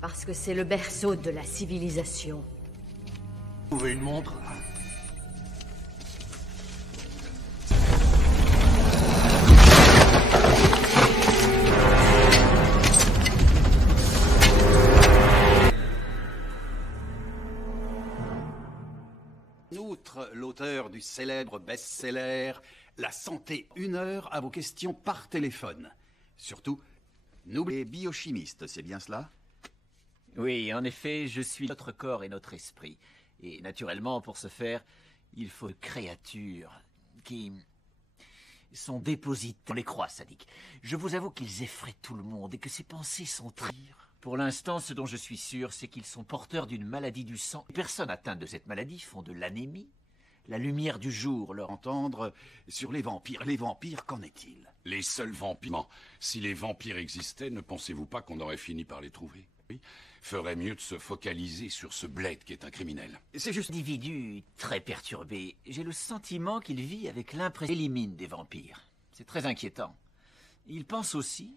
Parce que c'est le berceau de la civilisation. Vous voulez une montre? Outre l'auteur du célèbre best-seller La santé 1 heure à vos questions par téléphone. Surtout, n'oubliez biochimiste, c'est bien cela? Oui, en effet, je suis notre corps et notre esprit. Et naturellement, pour ce faire, il faut créatures qui sont dépositées. On les croit, sadiques. Je vous avoue qu'ils effraient tout le monde et que ces pensées sont très... Pour l'instant, ce dont je suis sûr, c'est qu'ils sont porteurs d'une maladie du sang. Les personnes atteintes de cette maladie font de l'anémie. La lumière du jour leur Entendre sur les vampires. Les vampires, qu'en est-il? Les seuls vampires. Si les vampires existaient, ne pensez-vous pas qu'on aurait fini par les trouver? Oui. Ferait mieux de se focaliser sur ce bled qui est un criminel. C'est juste un individu très perturbé. J'ai le sentiment qu'il vit avec l'impression élimine des vampires. C'est très inquiétant. Il pense aussi...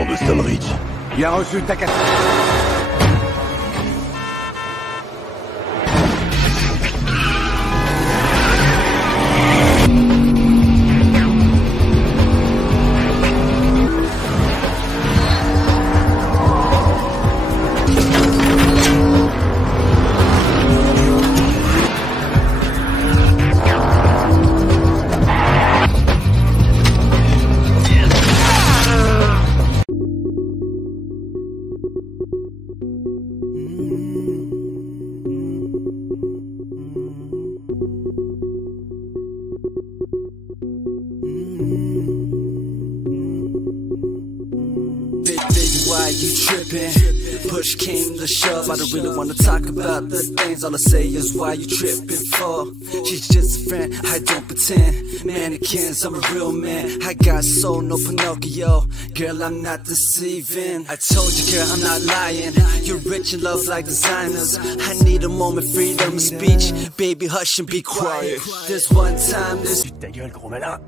de Stonebridge. Il a reçu ta carte. Push came to shove, I don't really wanna talk about the things. All I say is why you tripping for. She's just a friend, I don't pretend. Mannequins, I'm a real man. I got soul, no Pinocchio. Girl, I'm not deceiving. I told you, girl, I'm not lying. You're rich in love like designers. I need a moment, freedom of speech. Baby, hush and be quiet. There's one time, there's... Ta gueule, gros malin.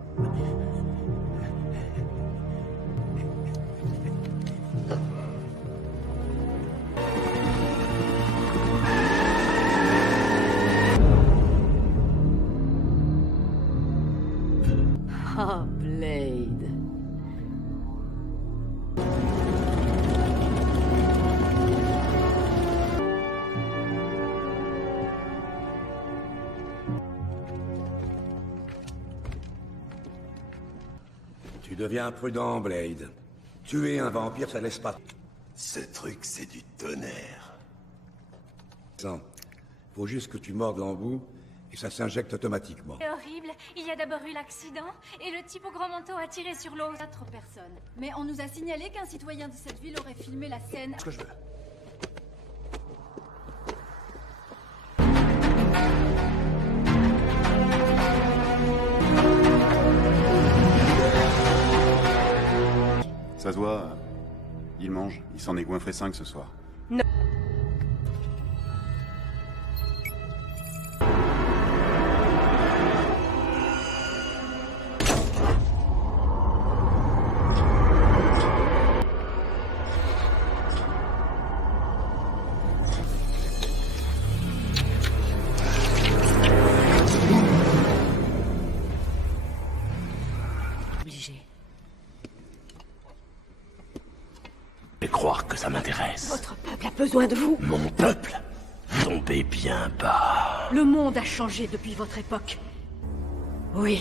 Oh, Blade. Tu deviens prudent, Blade. Tuer un vampire, ça laisse pas... Ce truc, c'est du tonnerre. Non. Faut juste que tu mordes l'embout et ça s'injecte automatiquement. C'est horrible. Il y a d'abord eu l'accident et le type au grand manteau a tiré sur l'autre. 4 personnes. Mais on nous a signalé qu'un citoyen de cette ville aurait filmé la scène. Ce que je veux. Ça se voit, il mange, il s'en est goinfré 5 ce soir. Non. Et croire que ça m'intéresse. Votre peuple a besoin de vous. Mon peuple? Tombez bien bas. Le monde a changé depuis votre époque. Oui.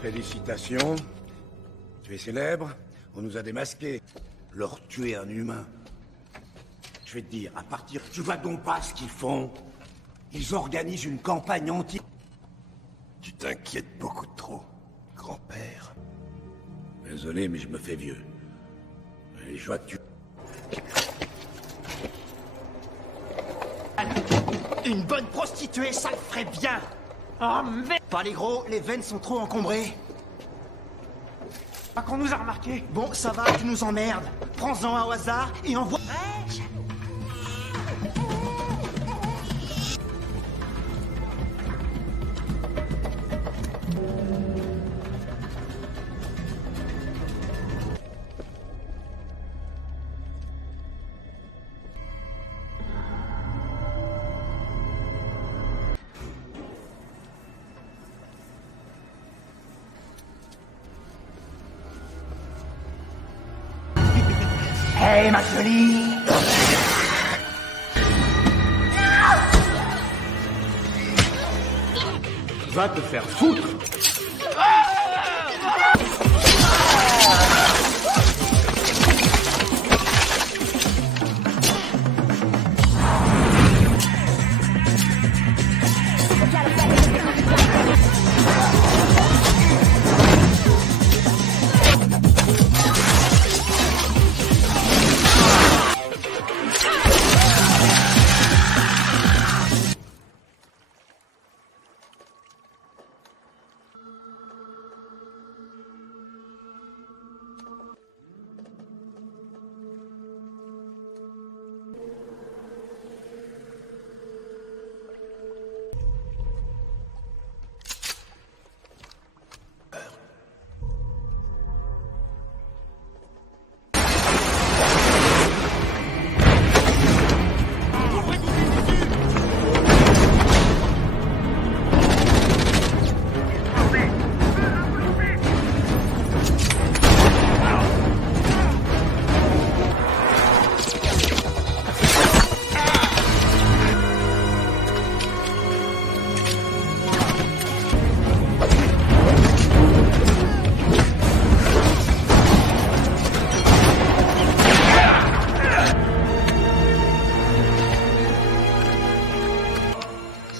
Félicitations. Tu es célèbre. On nous a démasqués. Leur tuer un humain. Je vais te dire, à partir... Tu vois donc pas ce qu'ils font? Ils organisent une campagne anti... Tu t'inquiètes beaucoup trop, grand-père. Désolé, mais je me fais vieux. Et je vois que tu... Une bonne prostituée, ça le ferait bien. Oh merde. Pas les gros, les veines sont trop encombrées. Pas qu'on nous a remarqué. Bon, ça va, tu nous emmerdes. Prends-en un au hasard et envoie... Hey, ma jolie! Va te faire foutre!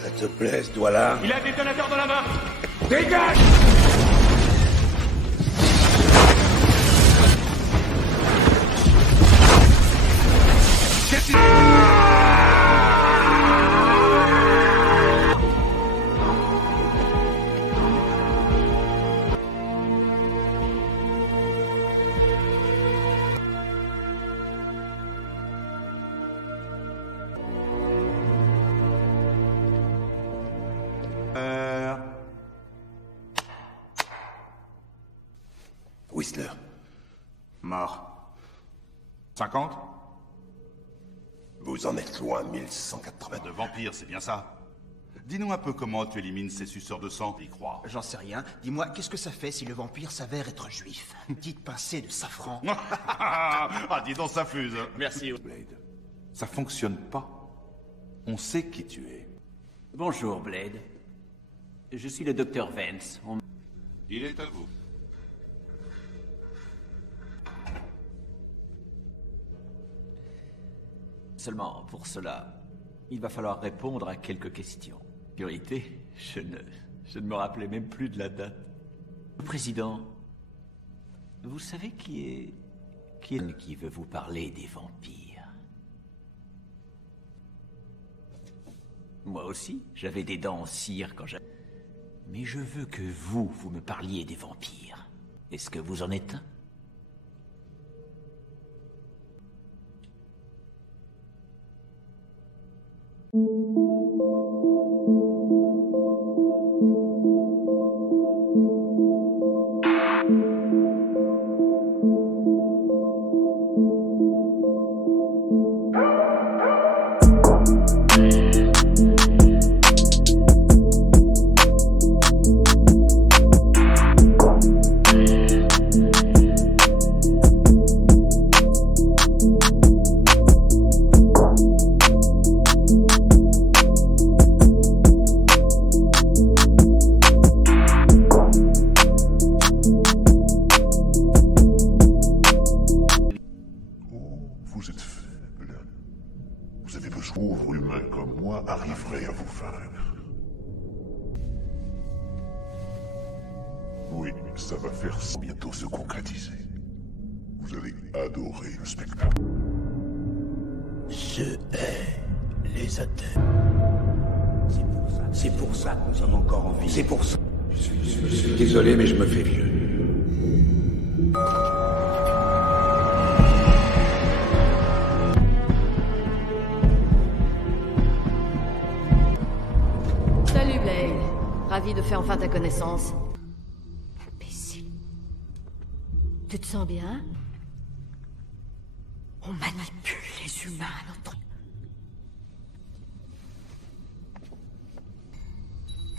Ça te plaît, ce doigt-là? Il a un détonateur dans la main. Dégage! Whistler. Mort. 50? Vous en êtes loin, 1180. De vampire, c'est bien ça? Dis-nous un peu comment tu élimines ces suceurs de sang, y crois. J'en sais rien. Dis-moi, qu'est-ce que ça fait si le vampire s'avère être juif? Une petite pincée de safran. Ah, dis donc, ça fuse. Merci. Blade, ça fonctionne pas. On sait qui tu es. Bonjour, Blade. Je suis le docteur Vance. Il est à vous. Seulement, pour cela, il va falloir répondre à quelques questions. Priorité, je ne me rappelais même plus de la date. Président, vous savez qui veut vous parler des vampires? Moi aussi, j'avais des dents en cire quand j'avais... Mais je veux que vous me parliez des vampires. Est-ce que vous en êtes un? comme moi arriverait à vous vaincre. Oui, ça va faire bientôt se concrétiser. Vous allez adorer le spectacle. Je hais les athées. C'est pour ça que nous sommes encore en vie. C'est pour ça. Je suis désolé, mais je me fais vieux. Salut Blade. Ravi de faire enfin ta connaissance. Imbécile. Tu te sens bien? On manipule les humains à notre...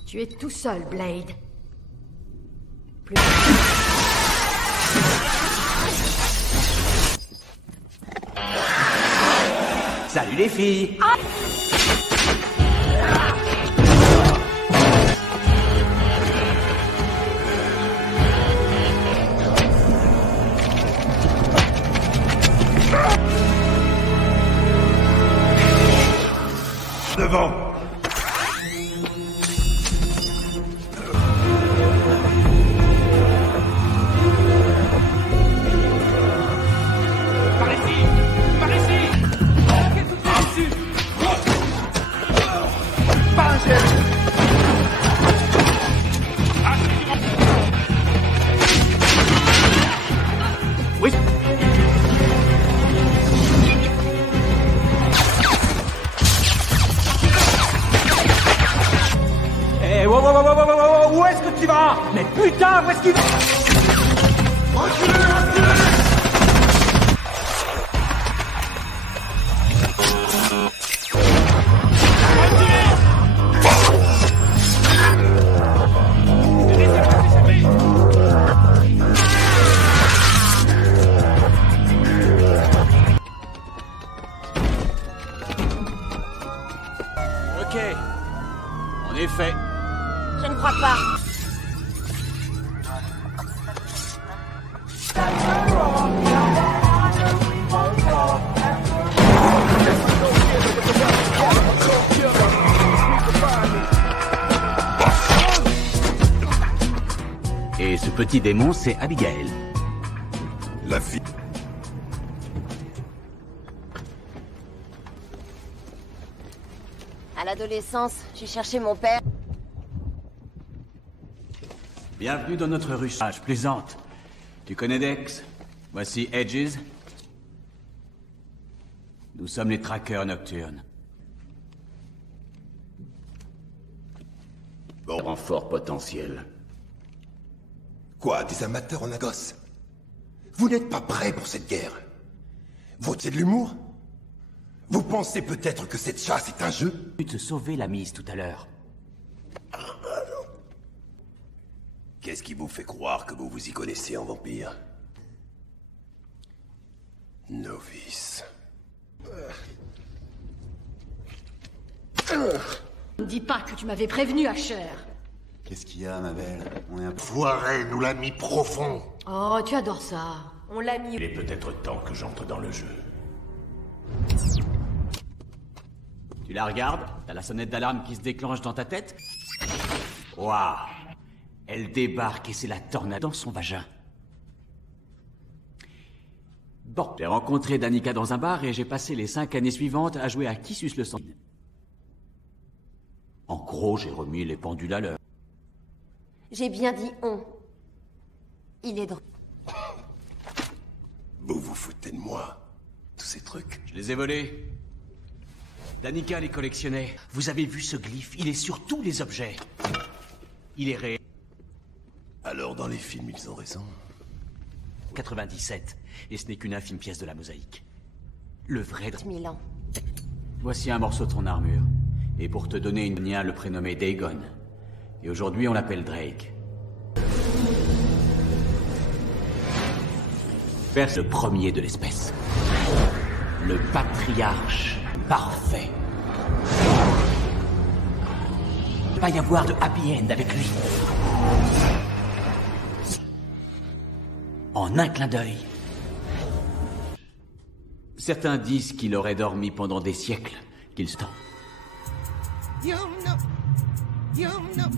Tu es tout seul, Blade. Plus... Salut les filles. Devant. Par ici. Par ici. Bloquez toutes les issues. Pas un jet. Oui. Eh, wow, où est-ce que tu vas? Mais putain, où est-ce qu'il va? Reculez, reculez! Ok. En effet. Je ne crois pas. Et ce petit démon, c'est Abigail. La fille. À l'adolescence, j'ai cherché mon père. Bienvenue dans notre rue. Ah, je plaisante. Tu connais Dex? Voici Edges. Nous sommes les traqueurs nocturnes. Bon. Renfort potentiel. Quoi, des amateurs en agos? Vous n'êtes pas prêts pour cette guerre. C'est de l'humour? Vous pensez peut-être que cette chasse est un jeu? Tu te sauver la mise tout à l'heure. Qu'est-ce qui vous fait croire que vous vous y connaissez en vampire? Novice. Ne dis pas que tu m'avais prévenu, Asher. Qu'est-ce qu'il y a, ma belle? On est un peu... Foiré nous l'a mis profond. Oh, tu adores ça. On l'a mis... Il est peut-être temps que j'entre dans le jeu. Tu la regardes? T'as la sonnette d'alarme qui se déclenche dans ta tête? Waouh! Elle débarque et c'est la tornade dans son vagin. Bon, j'ai rencontré Danica dans un bar et j'ai passé les 5 années suivantes à jouer à Qui suce le sang. En gros, j'ai remis les pendules à l'heure. J'ai bien dit on. Il est drôle. Vous vous foutez de moi. Tous ces trucs. Je les ai volés. Danica les collectionnait. Vous avez vu ce glyphe? Il est sur tous les objets. Il est réel. Alors dans les films, ils ont raison. 97. Et ce n'est qu'une infime pièce de la mosaïque. Le vrai... 1000 ans. Voici un morceau de son armure. Et pour te donner une lien, le prénommé Dagon. Et aujourd'hui, on l'appelle Drake. Faire le premier de l'espèce. Le patriarche parfait. Il ne va pas y avoir de happy end avec lui. En un clin d'œil. Certains disent qu'il aurait dormi pendant des siècles, qu'il se tend. You know. You know.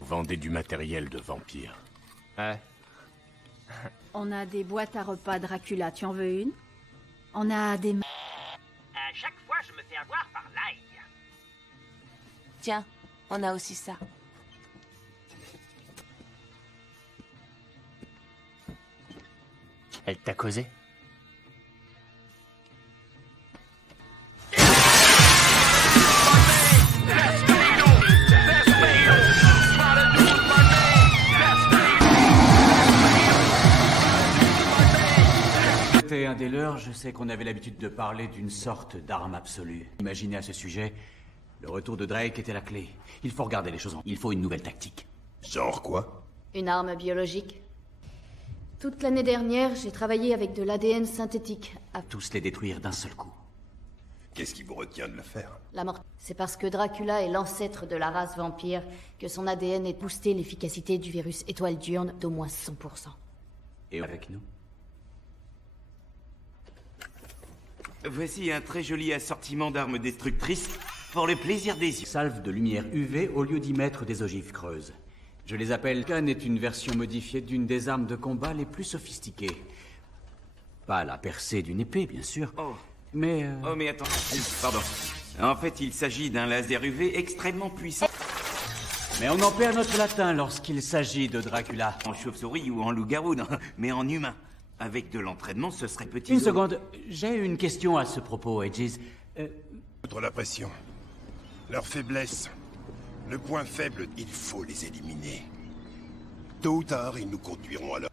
Vendez du matériel de vampire. Ouais. On a des boîtes à repas Dracula, tu en veux une? On a des... À chaque fois, je me fais avoir par l'ail. Tiens, on a aussi ça. Elle t'a causé? Un des leurs, je sais qu'on avait l'habitude de parler d'une sorte d'arme absolue. Imaginez à ce sujet, le retour de Drake était la clé. Il faut regarder les choses en... Il faut une nouvelle tactique. Genre quoi? Une arme biologique. Toute l'année dernière, j'ai travaillé avec de l'ADN synthétique. Tous les détruire d'un seul coup. Qu'est-ce qui vous retient de le faire? La mort. C'est parce que Dracula est l'ancêtre de la race vampire que son ADN est boosté l'efficacité du virus étoile diurne d'au moins 100%. Et avec nous? Voici un très joli assortiment d'armes destructrices pour le plaisir des yeux. Salve de lumière UV au lieu d'y mettre des ogives creuses. Je les appelle Khan est une version modifiée d'une des armes de combat les plus sophistiquées. Pas la percée d'une épée, bien sûr. Mais... Oh, mais attends. Pardon. En fait, il s'agit d'un laser UV extrêmement puissant. Mais on en paie à notre latin lorsqu'il s'agit de Dracula. En chauve-souris ou en loup-garou, non, mais en humain. Avec de l'entraînement, ce serait petit. Une seconde, j'ai une question à ce propos, Edges. Contre la pression. Leur faiblesse. Le point faible, il faut les éliminer. Tôt ou tard, ils nous conduiront à leur...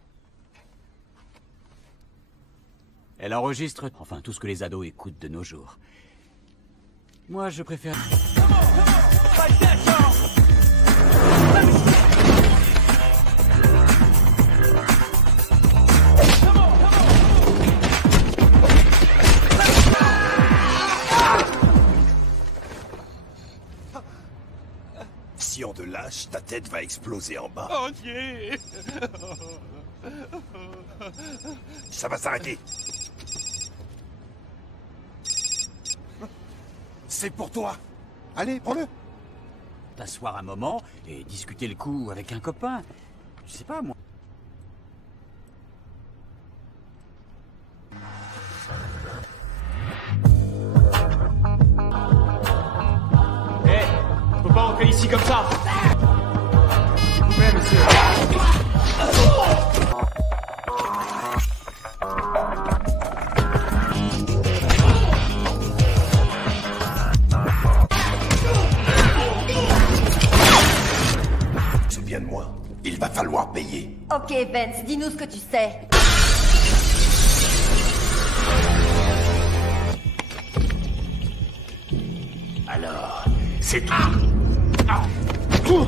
Elle enregistre, enfin, tout ce que les ados écoutent de nos jours. Moi, je préfère... Si on te lâche, ta tête va exploser en bas. Oh Dieu! Ça va s'arrêter. C'est pour toi. Allez, prends-le. T'asseoir un moment et discuter le coup avec un copain. Je sais pas, moi. On peut pas entrer ici comme ça. S'il vous plaît, monsieur. Souviens-moi, il va falloir payer. Ok, Vance, dis-nous ce que tu sais. Alors, c'est tout.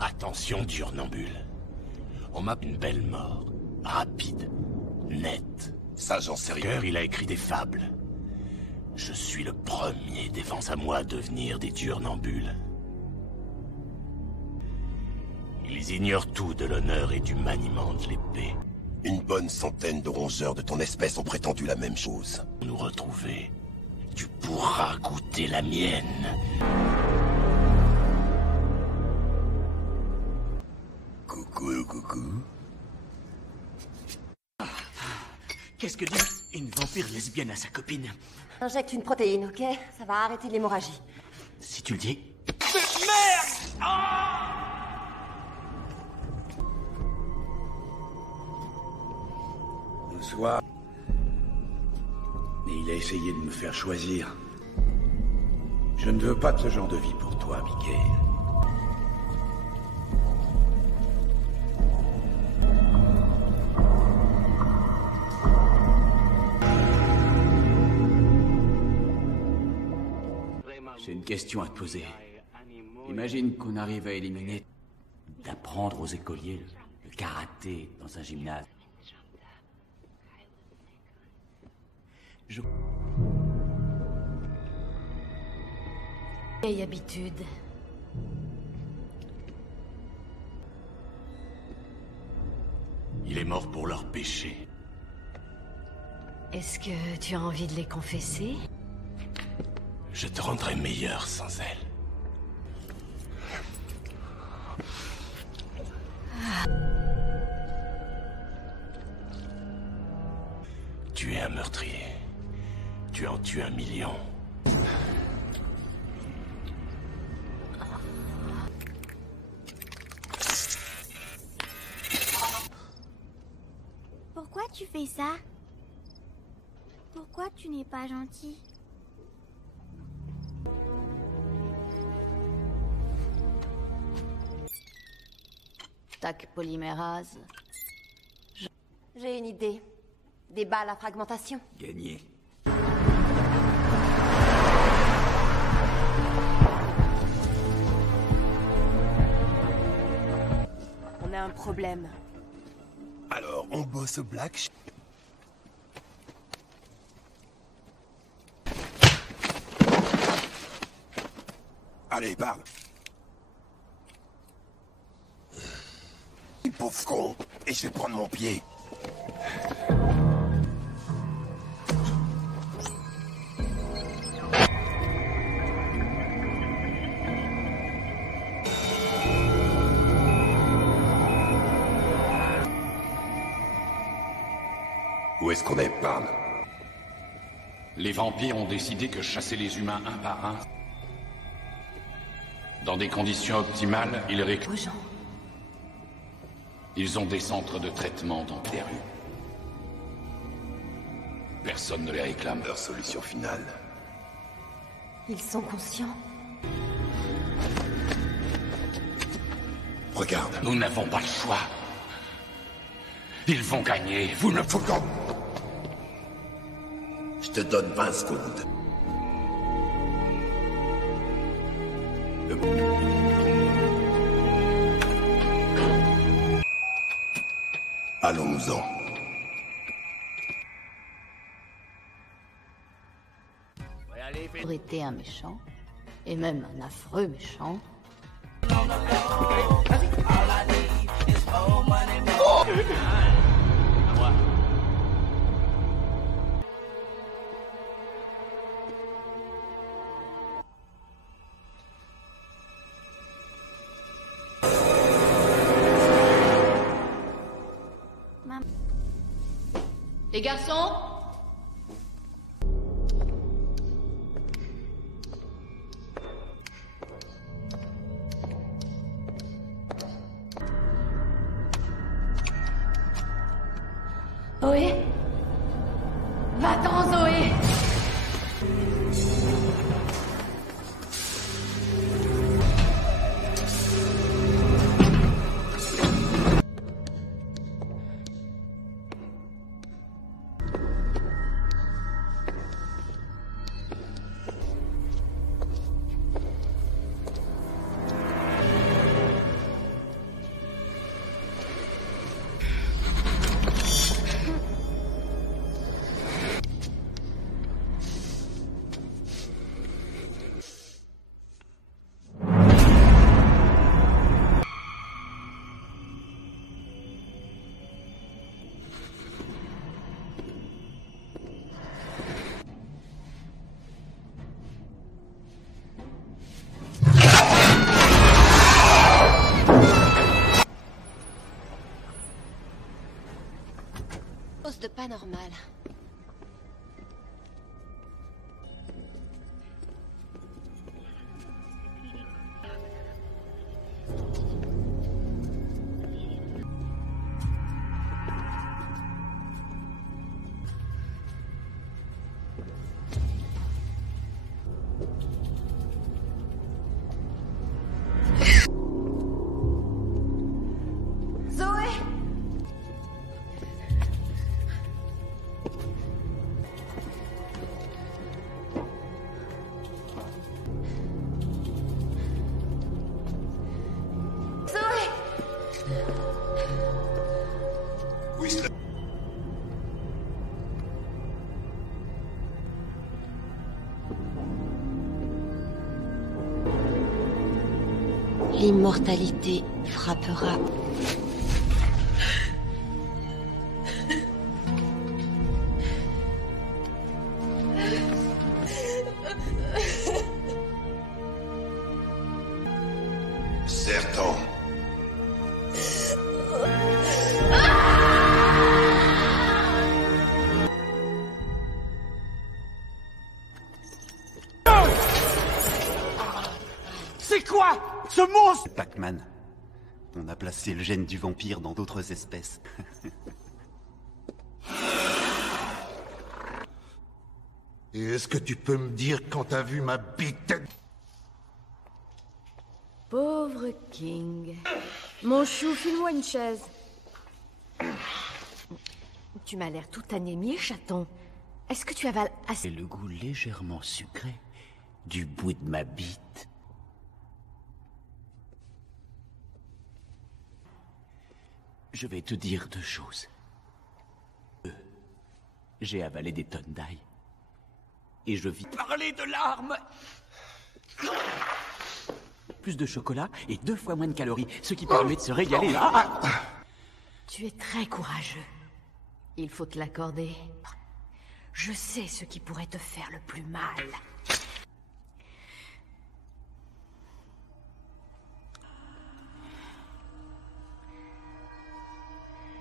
Attention, Durnambule. On m'a une belle mort. Rapide. Nette. Ça, j'en sais rien. Il a écrit des fables. Je suis le premier des vents à moi à devenir des Durnambules. Ils ignorent tout de l'honneur et du maniement de l'épée. Une bonne centaine de rongeurs de ton espèce ont prétendu la même chose. Pour nous retrouver, tu pourras goûter la mienne. Coucou. Qu'est-ce que dit une vampire lesbienne à sa copine? Injecte une protéine, ok? Ça va arrêter l'hémorragie. Si tu le dis. Merde! Bonsoir. Mais il a essayé de me faire choisir. Je ne veux pas de ce genre de vie pour toi, Michael. J'ai une question à te poser. Imagine qu'on arrive à éliminer, d'apprendre aux écoliers le karaté dans un gymnase. Vieille habitude. Il est mort pour leur péché. Est-ce que tu as envie de les confesser? Je te rendrai meilleur sans elle. Tu es un meurtrier. Tu en tues 1 million. Pourquoi tu fais ça? Pourquoi tu n'es pas gentil? Tac polymérase. J'ai une idée. Des balles à fragmentation. Gagné. On a un problème. Alors, on bosse au Black. Allez, parle. Pauvre con, et je vais prendre mon pied. Où est-ce qu'on est, parle? Les vampires ont décidé que chasser les humains un par un, dans des conditions optimales, ils récupèrent. Ils ont des centres de traitement dans les rues. Personne ne les réclame. Leur solution finale. Ils sont conscients. Regarde. Nous n'avons pas le choix. Ils vont gagner. Vous ne pouvez pas. Je te donne 20 secondes. Allons-nous-en. Pour été un méchant, et même un affreux méchant. Les garçons? Zoé? Va-t'en, Zoé! pas normal. L'immortalité frappera. Sertan. C'est quoi ce monstre? Pac-Man. On a placé le gène du vampire dans d'autres espèces. Et est-ce que tu peux me dire quand t'as vu ma bite? Pauvre King. Mon chou, file-moi une chaise. Tu m'as l'air tout anémié, chaton. Est-ce que tu avales assez... Et le goût légèrement sucré du bout de ma bite. Je vais te dire deux choses. J'ai avalé des tonnes d'ail. Et je vis parler de larmes. Plus de chocolat et 2 fois moins de calories, ce qui permet de se régaler. Tu es très courageux. Il faut te l'accorder. Je sais ce qui pourrait te faire le plus mal.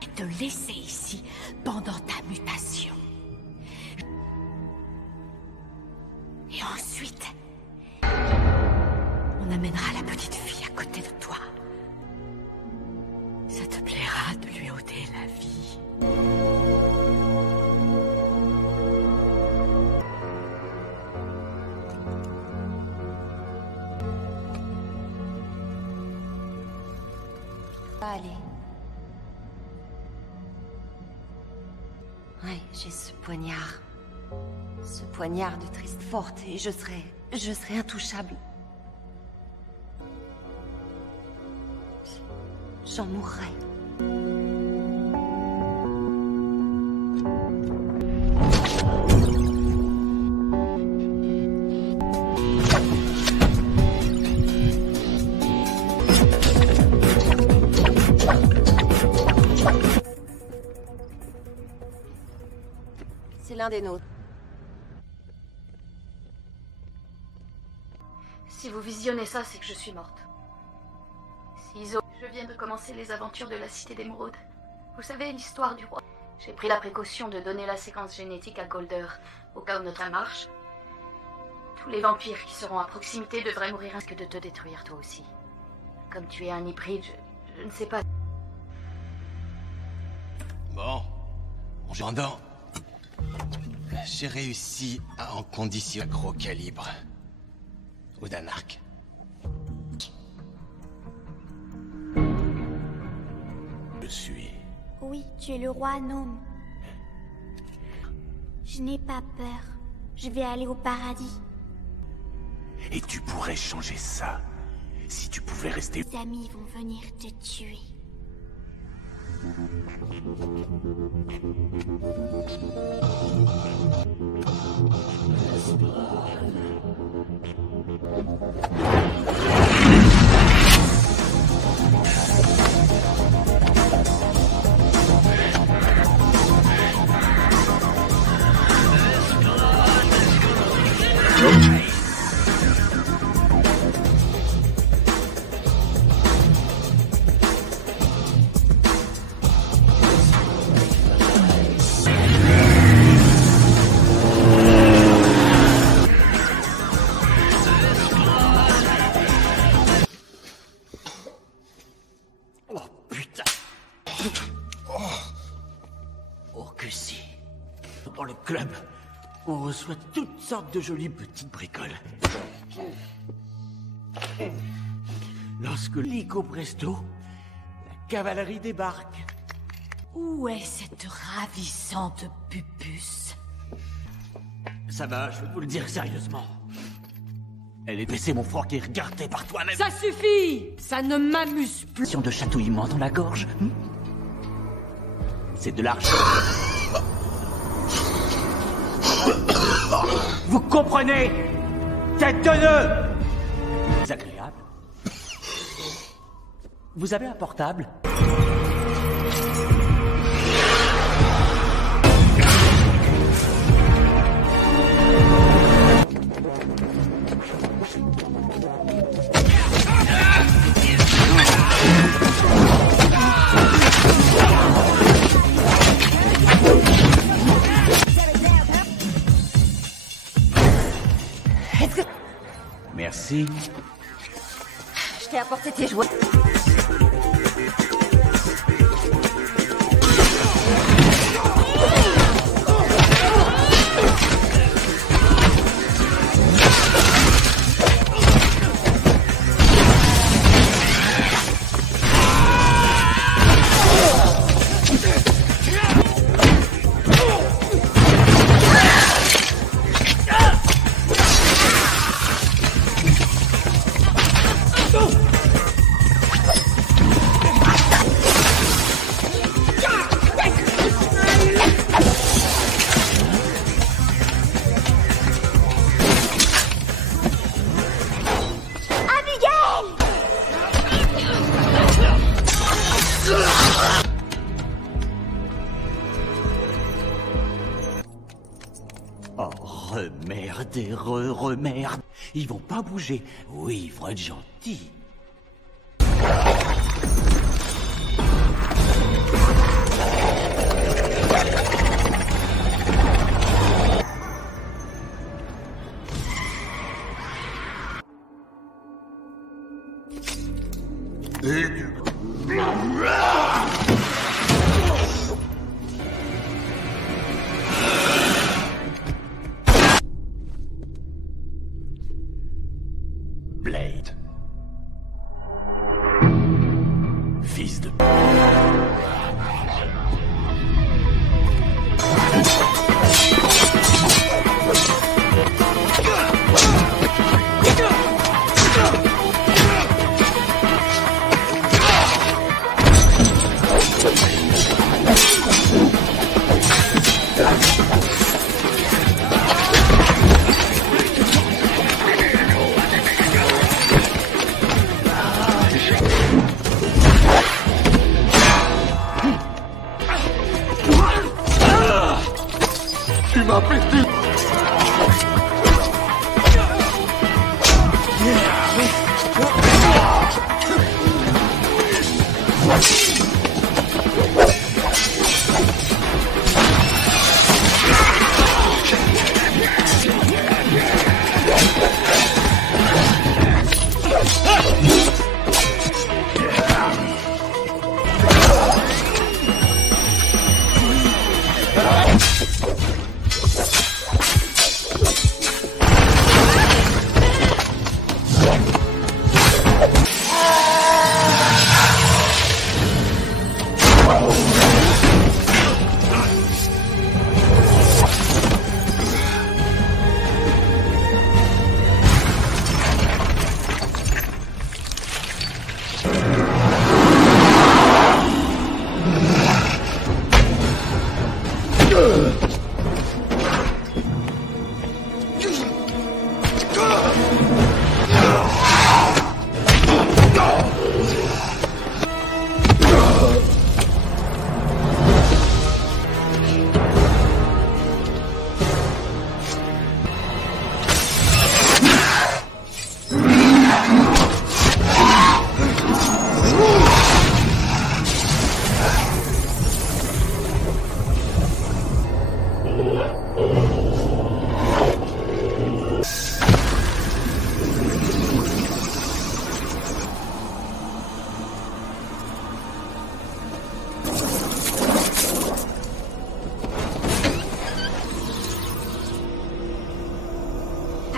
Et te laisser ici pendant ta mutation. Et ensuite, on amènera la petite fille à côté de toi. Ça te plaira de lui ôter la vie. Allez. Ouais, j'ai ce poignard. Ce poignard de Triste Forte et je serai intouchable. J'en mourrai. C'est l'un des nôtres. Si vous visionnez ça, c'est que je suis morte. Je viens de commencer les aventures de la Cité d'Émeraude. Vous savez, l'histoire du roi. J'ai pris la précaution de donner la séquence génétique à Golder, au cas où notre marche. Tous les vampires qui seront à proximité devraient mourir ainsi que de te détruire toi aussi. Comme tu es un hybride, je ne sais pas... Bon, cependant, j'ai réussi à en conditionner un gros calibre. Ou d'un arc. Je suis. Oui, tu es le roi gnome. Je n'ai pas peur. Je vais aller au paradis. Et tu pourrais changer ça si tu pouvais rester. Tes amis vont venir te tuer. Dans le club, on reçoit toutes sortes de jolies petites bricoles. Lorsque Lico Presto, la cavalerie débarque. Où est cette ravissante pupus? Ça va, je vais vous le dire sérieusement. Elle est baissée, mon froc, et regardée par toi-même. Ça suffit! Ça ne m'amuse plus. De chatouillement dans la gorge. C'est de l'argent. Vous comprenez? Tête de nœud! Agréable. Vous avez un portable? Merci. Je t'ai apporté tes jouets. Oh, remerde et remerde. Ils vont pas bouger. Oui, il faut être gentil. Blade. Fils de... Tu m'as pété.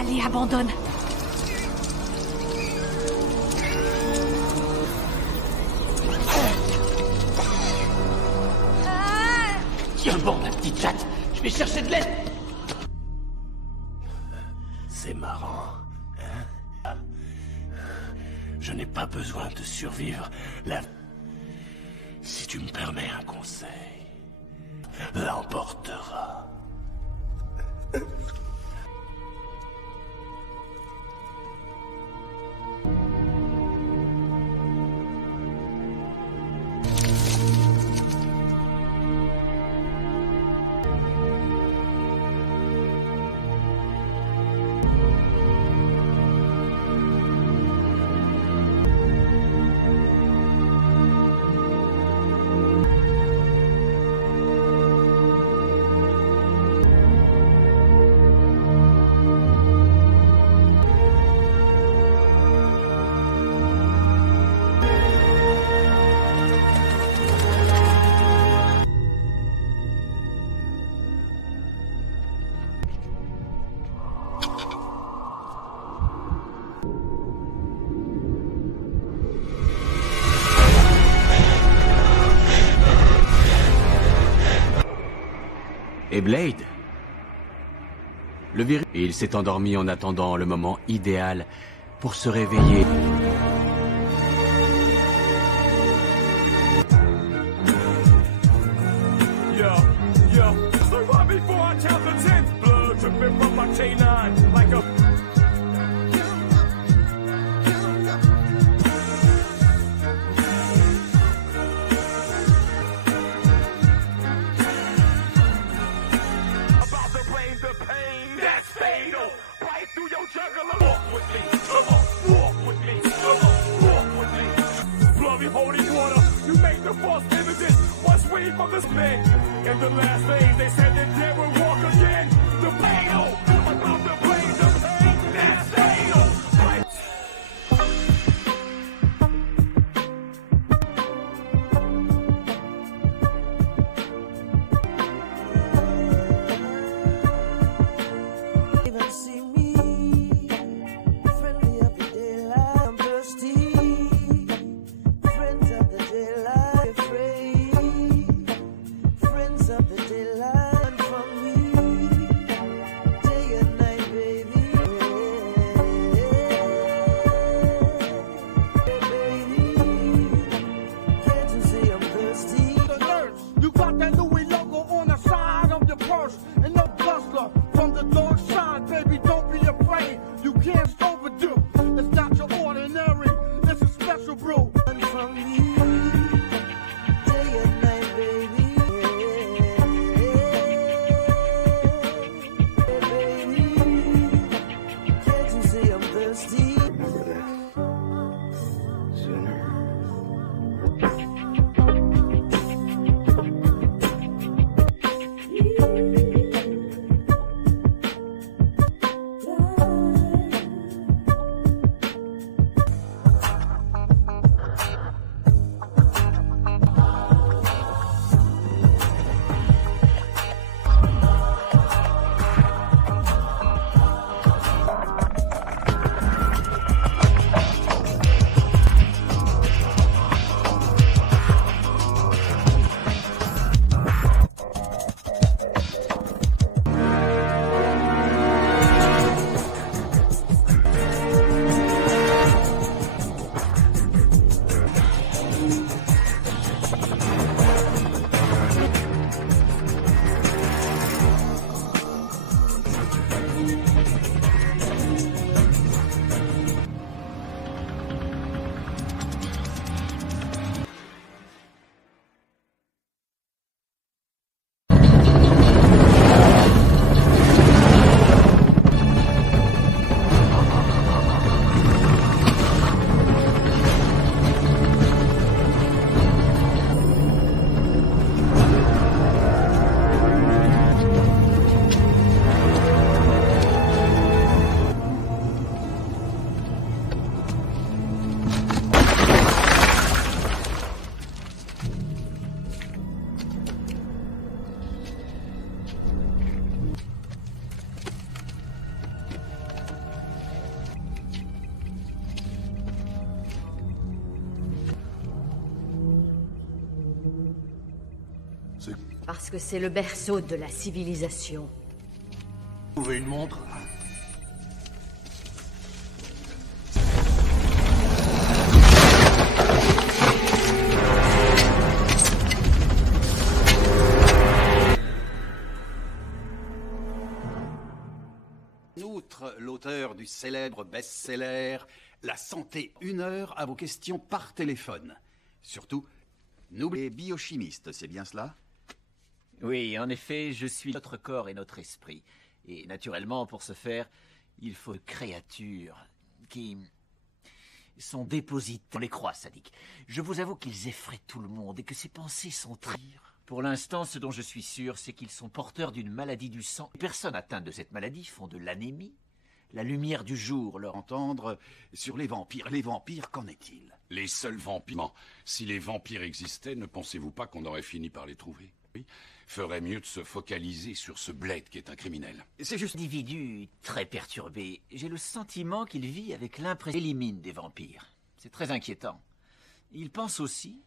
Allez, abandonne. Tiens bon, ma petite chatte. Je vais chercher de l'aide. C'est marrant, hein? Je n'ai pas besoin de survivre. Si tu me permets un conseil, l'emportera. Et Blade? Le virus... Il s'est endormi en attendant le moment idéal pour se réveiller. Friends of the daylight. Parce que c'est le berceau de la civilisation. Vous trouvez une montre? Outre l'auteur du célèbre best-seller La santé 1 heure à vos questions par téléphone. Surtout, n'oubliez biochimiste, c'est bien cela? Oui, en effet, je suis notre corps et notre esprit. Et naturellement, pour ce faire, il faut créatures qui sont dépositées. On les croit, sadiques. Je vous avoue qu'ils effraient tout le monde et que ces pensées sont très... Pour l'instant, ce dont je suis sûr, c'est qu'ils sont porteurs d'une maladie du sang. Les personnes atteintes de cette maladie font de l'anémie. La lumière du jour leur entendre sur les vampires. Les vampires, qu'en est-il? Les seuls vampires. Si les vampires existaient, ne pensez-vous pas qu'on aurait fini par les trouver? Oui. Ferait mieux de se focaliser sur ce bled qui est un criminel. C'est juste un individu très perturbé. J'ai le sentiment qu'il vit avec l'impression qu'il élimine des vampires. C'est très inquiétant. Il pense aussi...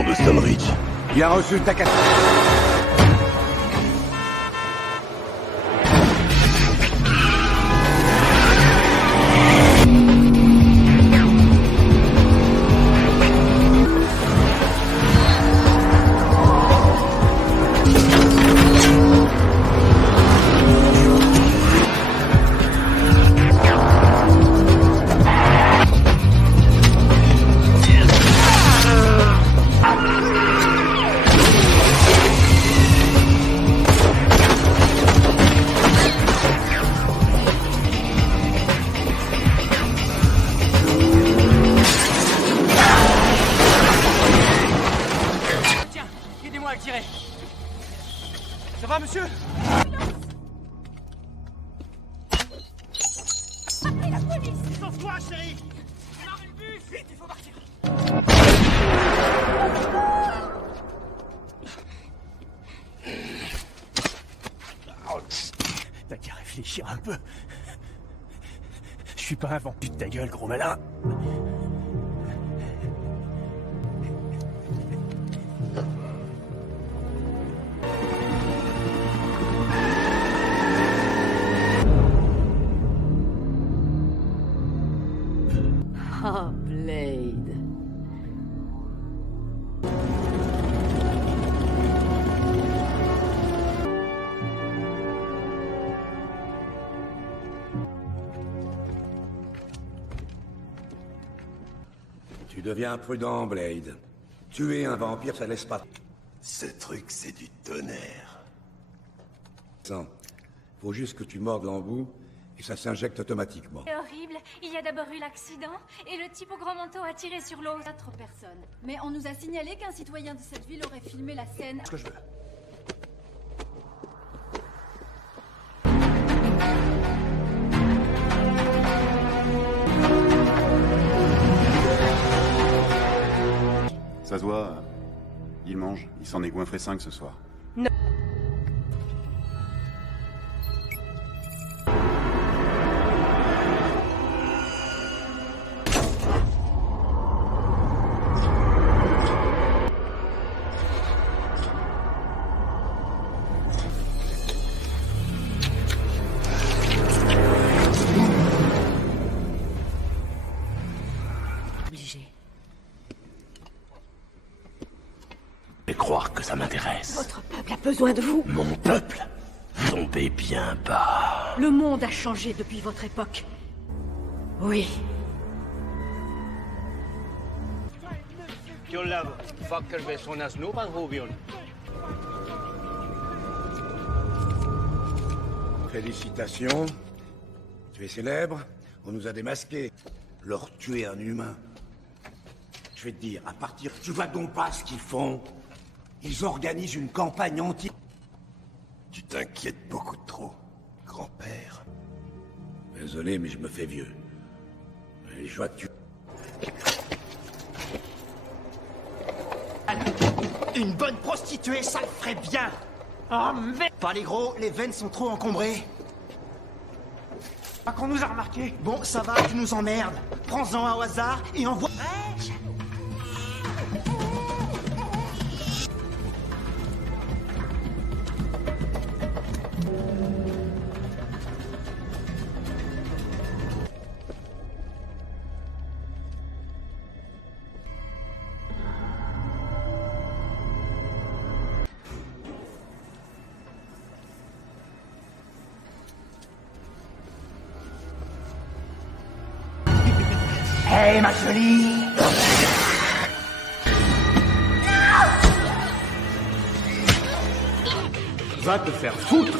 de Stonebridge. Bien reçu, Takata. Ça va, monsieur? Appelez la police! Sauve-toi, chérie! Alors, le bus! Vite, il faut partir! T'as qu'à réfléchir un peu. Je suis pas un vampire de ta gueule, gros malin. Oh, Blade. Tu deviens prudent, Blade. Tuer un vampire, ça laisse pas... Ce truc, c'est du tonnerre. Faut juste que tu mordes l'embout et ça s'injecte automatiquement. C'est horrible. Il y a d'abord eu l'accident et le type au grand manteau a tiré sur l'eau. 4 personnes. Mais on nous a signalé qu'un citoyen de cette ville aurait filmé la scène. Ce que je veux. Ça se voit, il mange. Il s'en est goinfré 5 ce soir. Non. Et croire que ça m'intéresse. Votre peuple a besoin de vous. Mon peuple? Tombez bien bas. Le monde a changé depuis votre époque. Oui. Kyllä fakkelvesson snupan huvion. Félicitations. Tu es célèbre. On nous a démasqués. Leur tuer un humain. Je vais te dire, à partir... Tu vois donc pas ce qu'ils font. Ils organisent une campagne anti... Tu t'inquiètes beaucoup trop, grand-père. Désolé, mais je me fais vieux. Et je vois que tu... Une bonne prostituée, ça le ferait bien. Oh merde. Pas les gros, les veines sont trop encombrées. Pas qu'on nous a remarqué. Bon, ça va, tu nous emmerdes. Prends-en un au hasard et envoie... Hé, ma jolie! Va te faire foutre!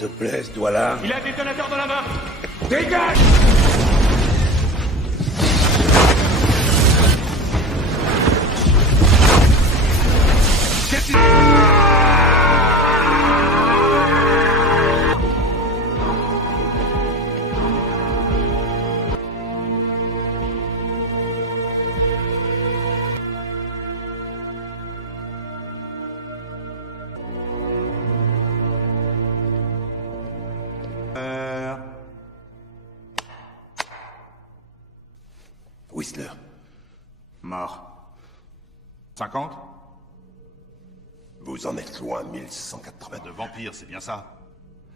te plaît, ce doigt-là? Il a un détonateur dans la main. Dégage! Whistler. Mort. 50? Vous en êtes loin, 1180. De vampire, c'est bien ça.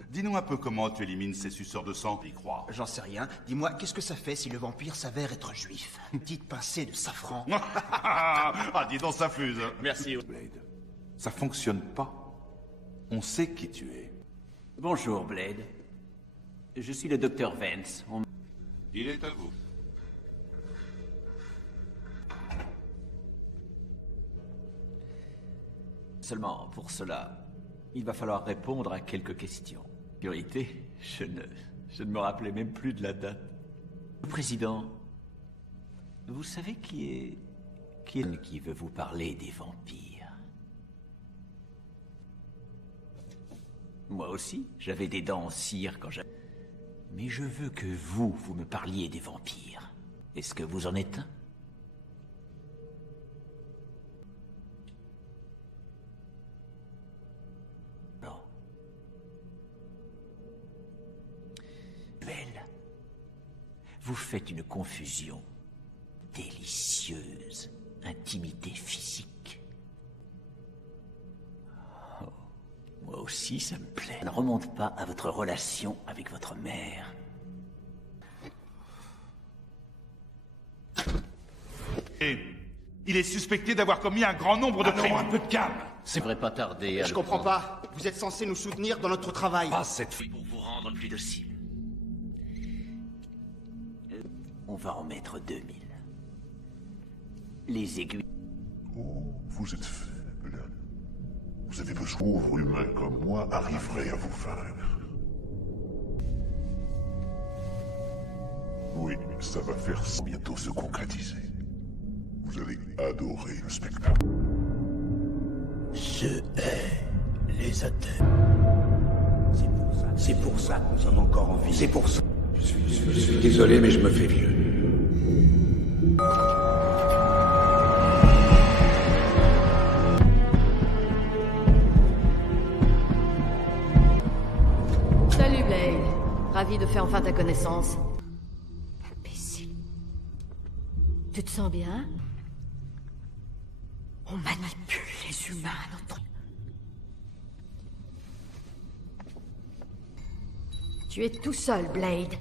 Dis-nous un peu comment tu élimines ces suceurs de sang, y croire. J'en sais rien. Dis-moi, qu'est-ce que ça fait si le vampire s'avère être juif? Une petite pincée de safran. Ah, dis donc, ça fuse. Merci. Blade, ça fonctionne pas. On sait qui tu es. Bonjour, Blade. Je suis le docteur Vance. Il est à vous. Seulement, pour cela, il va falloir répondre à quelques questions. Priorité, je ne me rappelais même plus de la date. Président, vous savez qui veut vous parler des vampires? Moi aussi, j'avais des dents en cire quand j'avais... Mais je veux que vous me parliez des vampires. Est-ce que vous en êtes un? Vous faites une confusion délicieuse, intimité physique. Oh, moi aussi, ça me plaît. Ça ne remonte pas à votre relation avec votre mère. Et il est suspecté d'avoir commis un grand nombre de crimes. Un peu de calme. Ça devrait pas tarder à... Je comprends pas. Vous êtes censé nous soutenir dans notre travail. Pas cette fille. Pour vous rendre plus docile. On va en mettre 2000. Les aiguilles... Oh, vous êtes faible. Vous avez besoin de pauvres humains comme moi arriveraient à vous vaincre. Oui, ça va faire bientôt se concrétiser. Vous allez adorer le spectacle. Je hais les athées. C'est pour ça que nous sommes encore en vie. C'est pour ça. Je suis désolé, mais je me fais vieux. Salut Blade. Ravi de faire enfin ta connaissance. Imbécile. Tu te sens bien? On manipule les humains à notre... Tu es tout seul, Blade.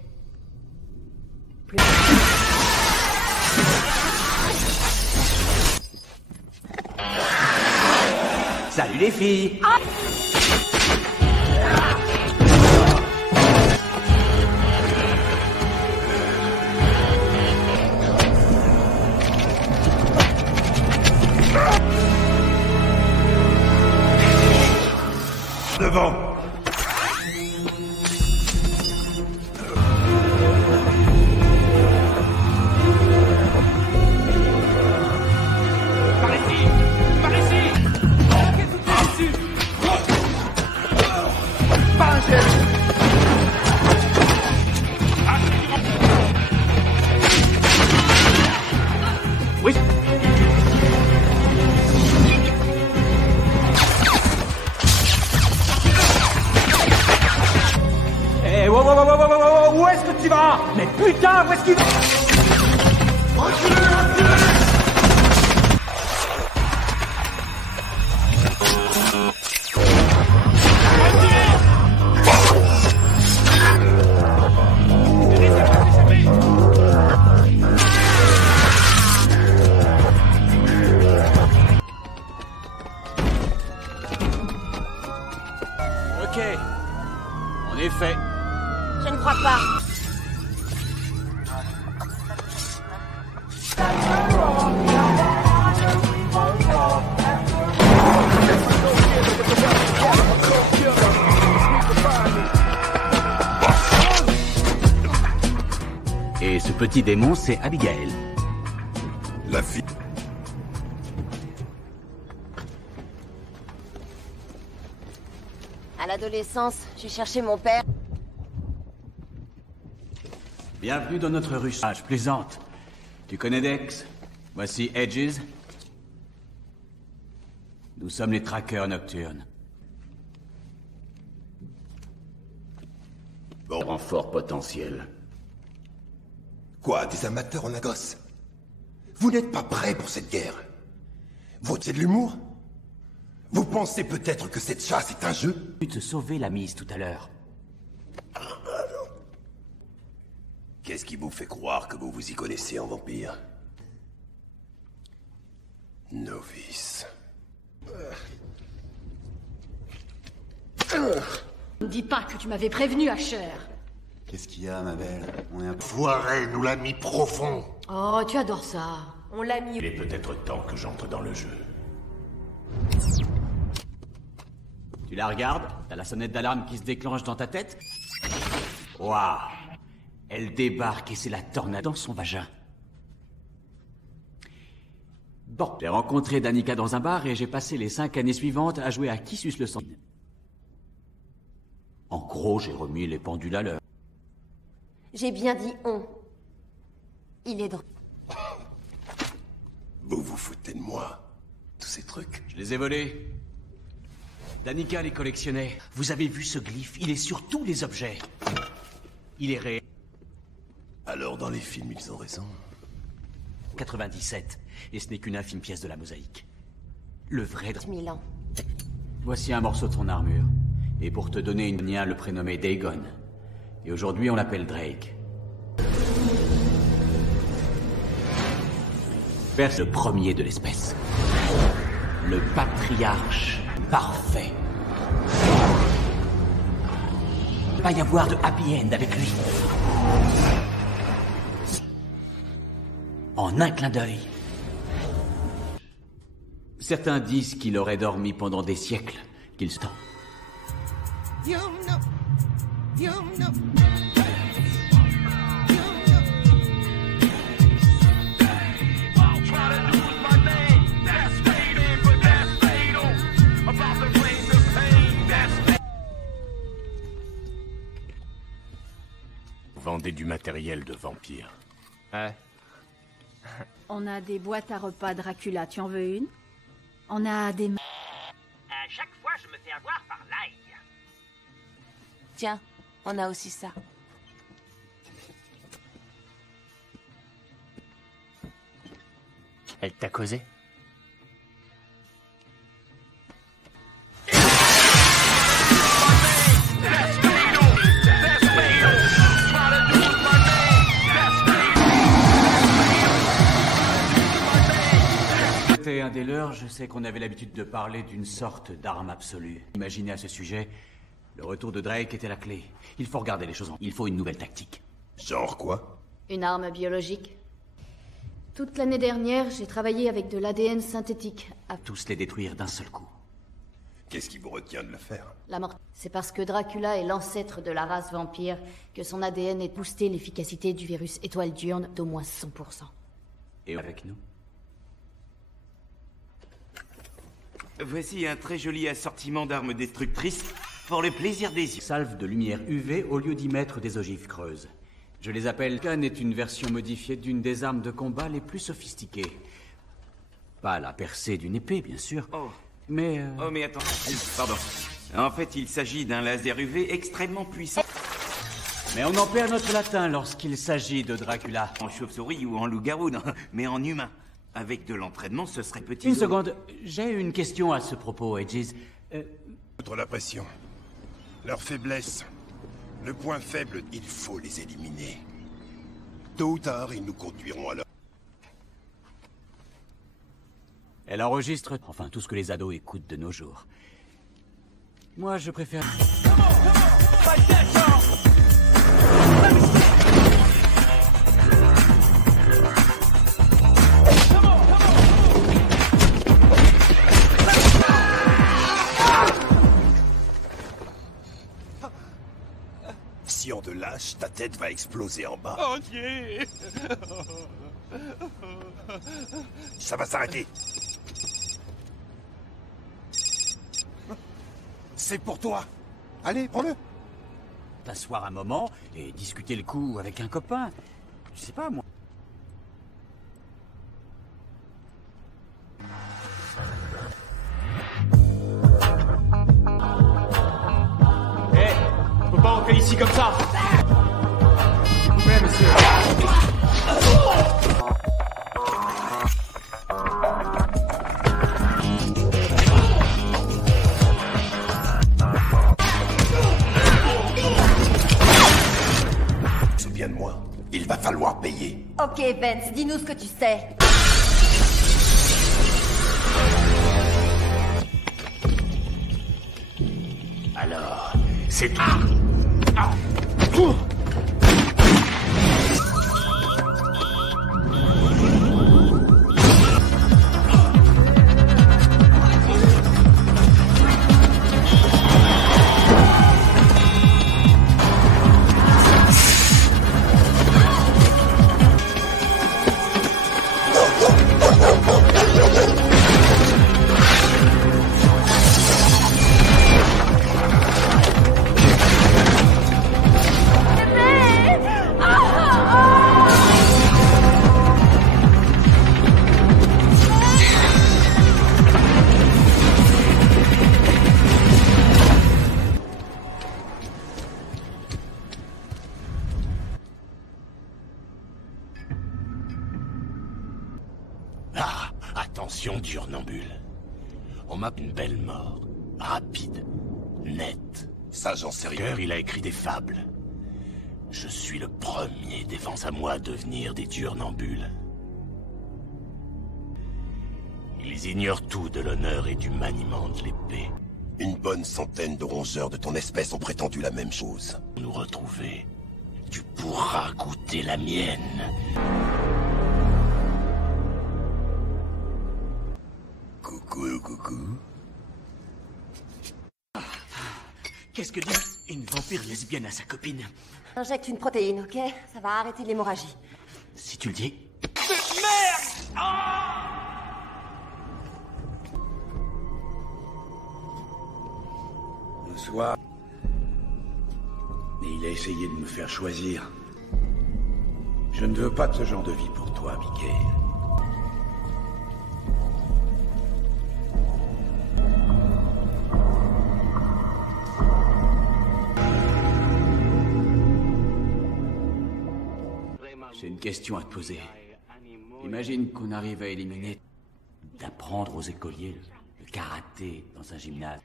Plus... Salut les filles. Ah! Devant. Par ici! Par ici! Bloquez toutes les issues! Pas un geste! Oui. Eh, wow, où est-ce que tu vas? Mais putain, où est-ce qu'il va? Reculez, reculez! Ok. En effet. Je ne crois pas. Et ce petit démon, c'est Abigail. La fille... À l'adolescence, j'ai cherché mon père. Bienvenue dans notre ruche. Ah, je plaisante. Tu connais Dex? Voici Edges. Nous sommes les traqueurs nocturnes. Bon renfort potentiel. Quoi, des amateurs en Agos? Vous n'êtes pas prêts pour cette guerre. Vous c'est de l'humour? Vous pensez peut-être que cette chasse est un jeu? Tu te sauver la mise tout à l'heure. Qu'est-ce qui vous fait croire que vous vous y connaissez en vampire? Novice. Ne dis pas que tu m'avais prévenu, Asher. Qu'est-ce qu'il y a, ma belle? On est un... Foiré nous l'a mis profond. Oh, tu adores ça. On l'a mis... Il est peut-être temps que j'entre dans le jeu. Tu la regardes? T'as la sonnette d'alarme qui se déclenche dans ta tête? Waouh! Elle débarque et c'est la tornade dans son vagin. Bon, j'ai rencontré Danica dans un bar et j'ai passé les 5 années suivantes à jouer à Qui suce le sang. En gros, j'ai remis les pendules à l'heure. J'ai bien dit on. Il est drôle. Vous vous foutez de moi? Tous ces trucs? Je les ai volés. Danica les collectionnait. Vous avez vu ce glyphe? Il est sur tous les objets. Il est réel. Alors dans les films, ils ont raison. 97. Et ce n'est qu'une infime pièce de la mosaïque. Le vrai... 1000 ans. Voici un morceau de son armure. Et pour te donner une lien, le prénommé Dagon. Et aujourd'hui, on l'appelle Drake. Perse le premier de l'espèce. Le patriarche parfait. Il va y avoir de happy end avec lui. En un clin d'œil. Certains disent qu'il aurait dormi pendant des siècles, qu'il se tend. Vendez du matériel de vampire. Ouais. On a des boîtes à repas Dracula, tu en veux une? On a des... À chaque fois, je me fais avoir par l'ail. Tiens, on a aussi ça. Elle t'a causé? C'était un des leurs, je sais qu'on avait l'habitude de parler d'une sorte d'arme absolue. Imaginez à ce sujet, le retour de Drake était la clé. Il faut regarder les choses en... Il faut une nouvelle tactique. Genre quoi? Une arme biologique. Toute l'année dernière, j'ai travaillé avec de l'ADN synthétique. Tous les détruire d'un seul coup. Qu'est-ce qui vous retient de le faire? La mort. C'est parce que Dracula est l'ancêtre de la race vampire que son ADN ait boosté l'efficacité du virus étoile diurne d'au moins 100%. Et avec nous? Voici un très joli assortiment d'armes destructrices pour le plaisir des yeux. Salve de lumière UV au lieu d'y mettre des ogives creuses. Je les appelle... Khan est une version modifiée d'une des armes de combat les plus sophistiquées. Pas la percée d'une épée, bien sûr. Mais... Oh, mais attends. Pardon. En fait, il s'agit d'un laser UV extrêmement puissant. Mais on en perd notre latin lorsqu'il s'agit de Dracula. En chauve-souris ou en loup-garou, non, mais en humain. Avec de l'entraînement, ce serait petit... Une seconde, j'ai une question à ce propos, Edges. Contre la pression. Leur faiblesse. Le point faible, il faut les éliminer. Tôt ou tard, ils nous conduiront à leur... Elle enregistre, enfin, tout ce que les ados écoutent de nos jours. Moi, je préfère... Si on te lâche, ta tête va exploser en bas. Oh Dieu! Ça va s'arrêter. C'est pour toi. Allez, prends-le. T'asseoir un moment et discuter le coup avec un copain. Je sais pas, moi. Faut pas entrer ici comme ça. S'il vous plaît, monsieur. Souviens-moi, il va falloir payer. Ok, Vance, dis-nous ce que tu sais. Alors, c'est... Ah, attention, Diurnambule. On m'a une belle mort. Rapide. Nette. Ça, j'en sais rien. Il a écrit des fables. Je suis le premier des vents à moi à devenir des Diurnambules. Ils ignorent tout de l'honneur et du maniement de l'épée. Une bonne centaine de rongeurs de ton espèce ont prétendu la même chose. Nous retrouver. Tu pourras goûter la mienne. Coucou. Coucou. Qu'est-ce que dit une vampire lesbienne à sa copine? Injecte une protéine, ok? Ça va arrêter l'hémorragie. Si tu le dis. Merde! Un soir... Et il a essayé de me faire choisir. Je ne veux pas de ce genre de vie pour toi, Mickey. J'ai une question à te poser. Imagine qu'on arrive à éliminer... d'apprendre aux écoliers le karaté dans un gymnase.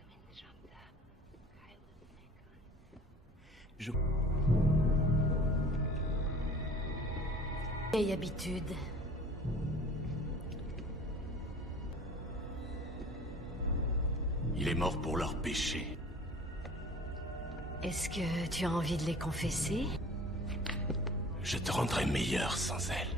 Vieille habitude. Il est mort pour leur péché. Est-ce que tu as envie de les confesser? Je te rendrai meilleur sans elle.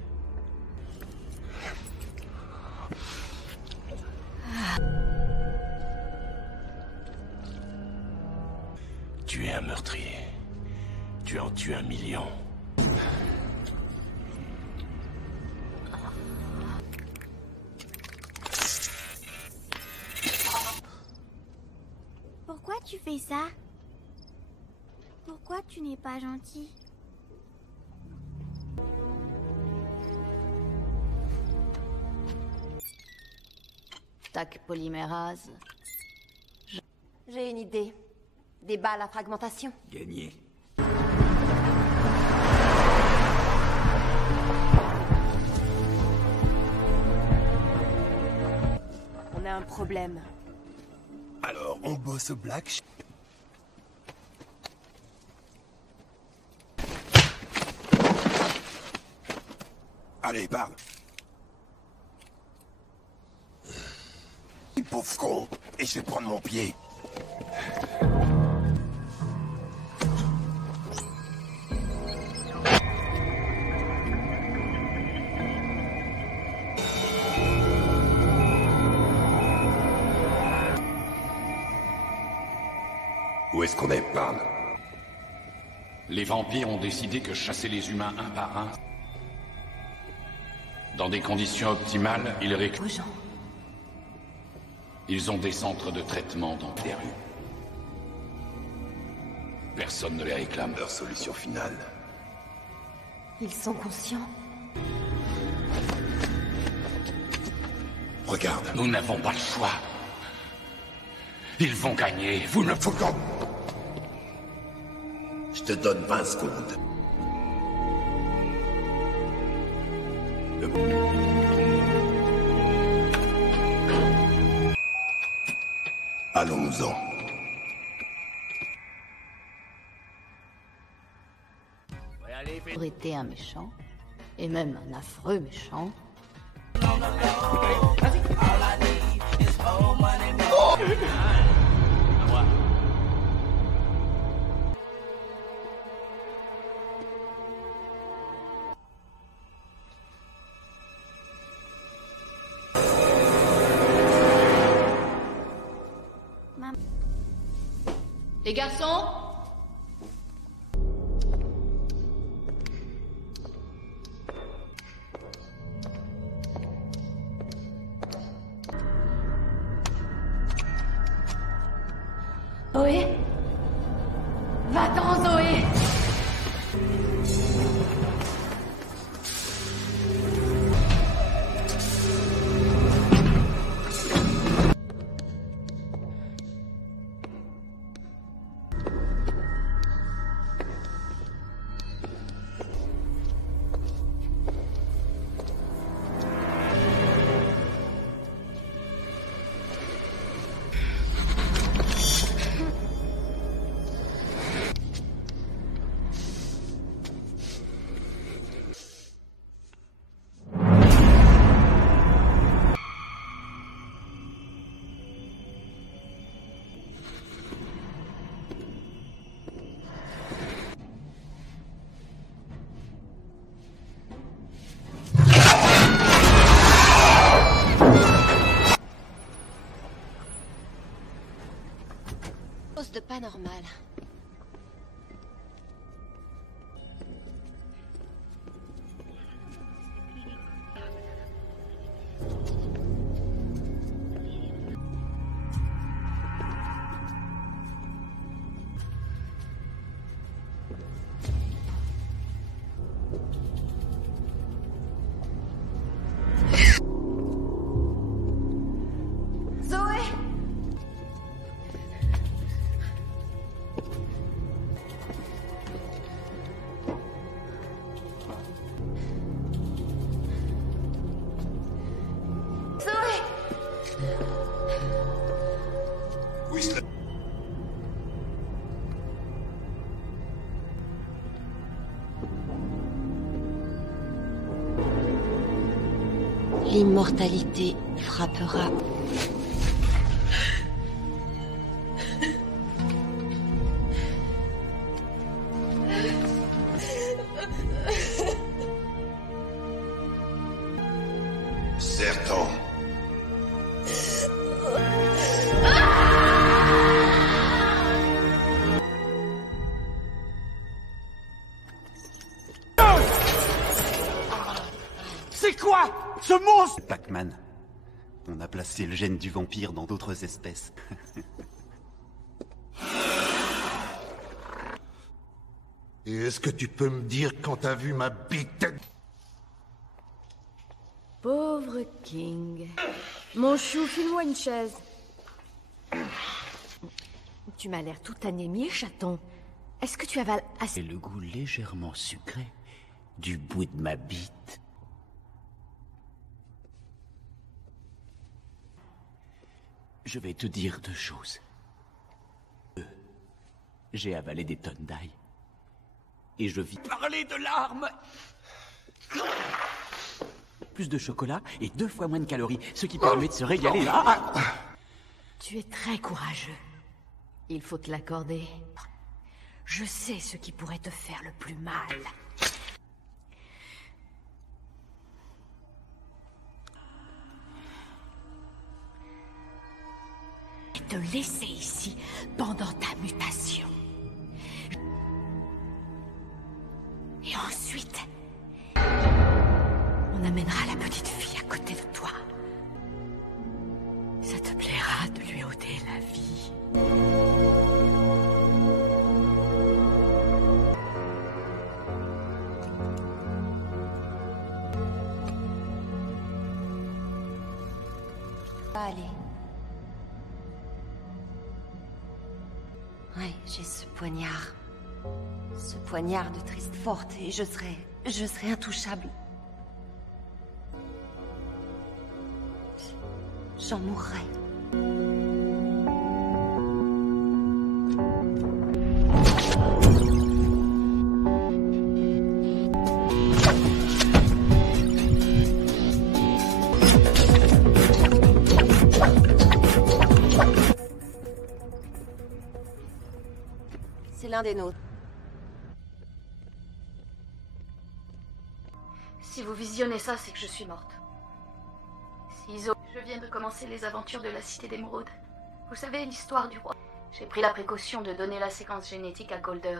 Tu es un meurtrier. Tu en tues 1 million. Pourquoi tu fais ça? Pourquoi tu n'es pas gentil? Tac polymérase. J'ai une idée. Des balles à fragmentation. Gagné. On a un problème. Alors, on bosse au Black. Allez, parle. Pauvre con, et je vais prendre mon pied. Où est-ce qu'on est, Parle? Les vampires ont décidé que chasser les humains un par un, dans des conditions optimales, ils récupèrent. Ils ont des centres de traitement dans les rues. Personne ne les réclame. Leur solution finale. Ils sont conscients. Regarde. Nous n'avons pas le choix. Ils vont gagner. Vous ne faut pas... Je te donne 20 secondes. Allons-nous-en. Pour été un méchant, et même un affreux méchant. Les garçons? Zoé? Va-t'en, Zoé! pas normal. L'immortalité frappera. Certain. C'est quoi ce monstre? Pac-Man. On a placé le gène du vampire dans d'autres espèces. Et est-ce que tu peux me dire quand t'as vu ma bite? Pauvre King. Mon chou, file-moi une chaise. Tu m'as l'air tout anémié, chaton. Est-ce que tu avales assez... Et le goût légèrement sucré du bout de ma bite. Je vais te dire deux choses. J'ai avalé des tonnes d'ail. Et je vis parler de larmes. Plus de chocolat et 2 fois moins de calories, ce qui permet de se régaler. Tu es très courageux. Il faut te l'accorder. Je sais ce qui pourrait te faire le plus mal. Et te laisser ici pendant ta mutation. Et ensuite, on amènera la petite fille à côté de toi. Ça te plaira de lui ôter la vie. Allez. Ouais, j'ai ce poignard. Ce poignard de Triste Forte et je serai intouchable. J'en mourrai. C'est l'un des nôtres. Si vous visionnez ça, c'est que je suis morte. Si Iso... Je viens de commencer les aventures de la Cité d'Émeraude. Vous savez, l'histoire du roi. J'ai pris la précaution de donner la séquence génétique à Golder,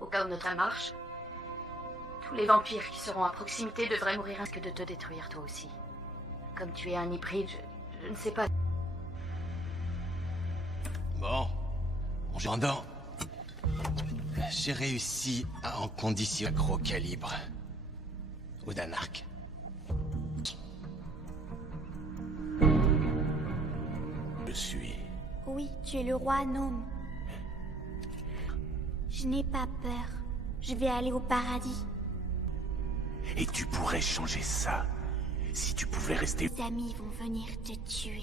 au cas où notre marche. Tous les vampires qui seront à proximité devraient mourir ainsi que de te détruire toi aussi. Comme tu es un hybride, je ne sais pas... Bon, cependant, j'ai réussi à en conditionner un gros calibre. Ou d'un arc. Je suis. Oui, tu es le roi gnome. Je n'ai pas peur. Je vais aller au paradis. Et tu pourrais changer ça si tu pouvais rester. Tes amis vont venir te tuer.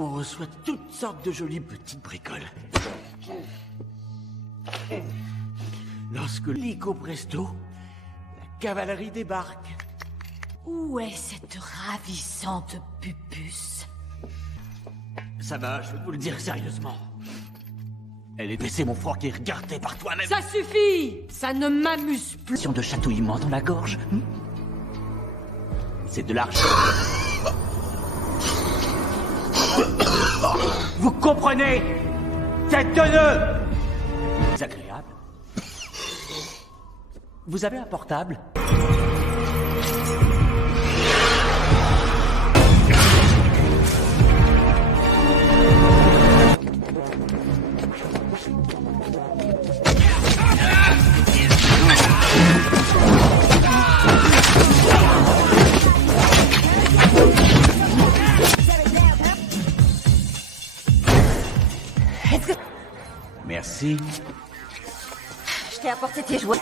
On reçoit toutes sortes de jolies petites bricoles. Lorsque l'Ico Presto, la cavalerie débarque. Où est cette ravissante pupus? Ça va, je vais vous le dire sérieusement. Elle est baissée, mon frère, qui est regardée par toi-même. Ça suffit! Ça ne m'amuse plus. De chatouillement dans la gorge. C'est de l'argent. Vous comprenez? Tête de nœud! C'est agréable. Vous avez un portable? Merci. Je t'ai apporté tes jouets.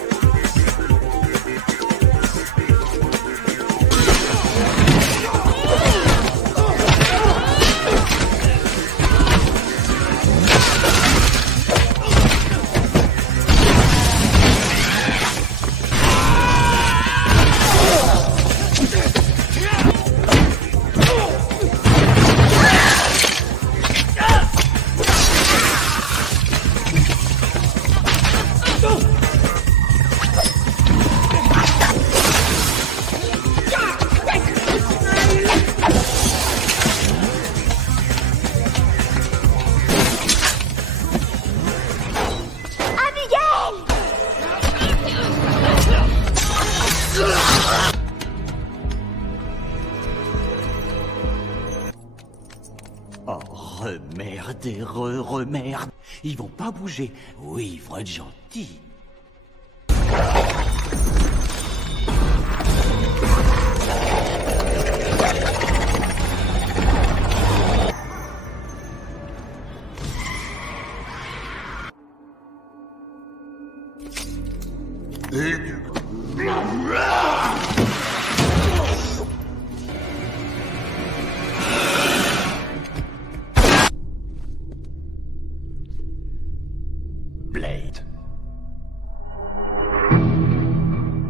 Oh, remerde et remerde. Ils vont pas bouger. Oui, ils vont être gentils. Blade.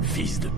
Fils de...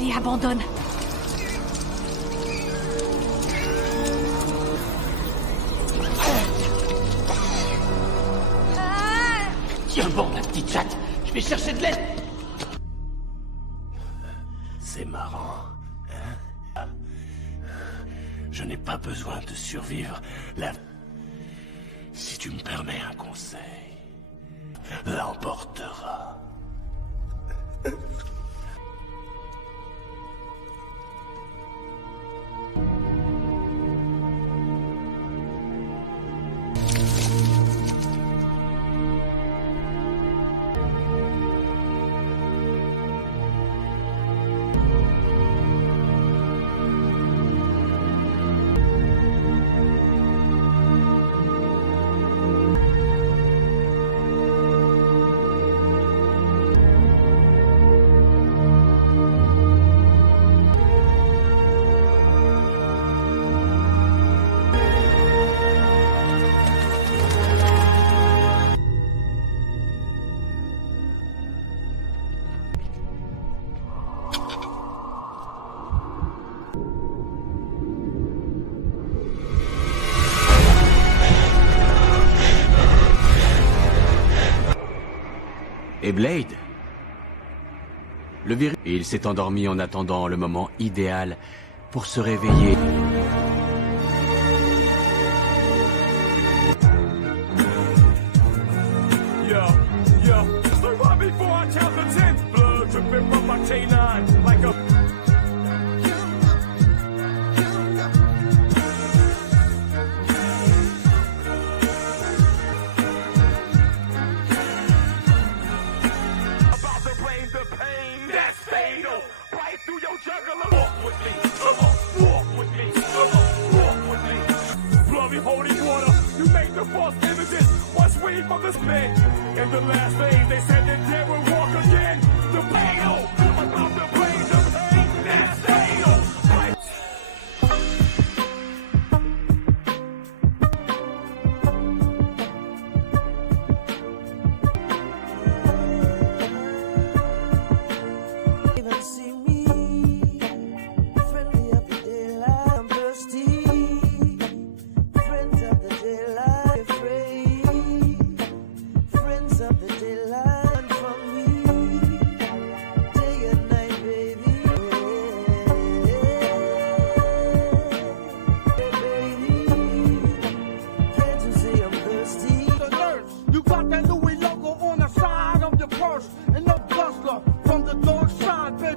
Allez, abandonne. Tiens bon, ma petite chatte. Je vais chercher de l'aide. C'est marrant, hein? Je n'ai pas besoin de survivre. Si tu me permets un conseil, l'emportera. Et Blade? Le virus... Il s'est endormi en attendant le moment idéal pour se réveiller. Got that Louis logo on the side of your purse, and no bustler from the dark side.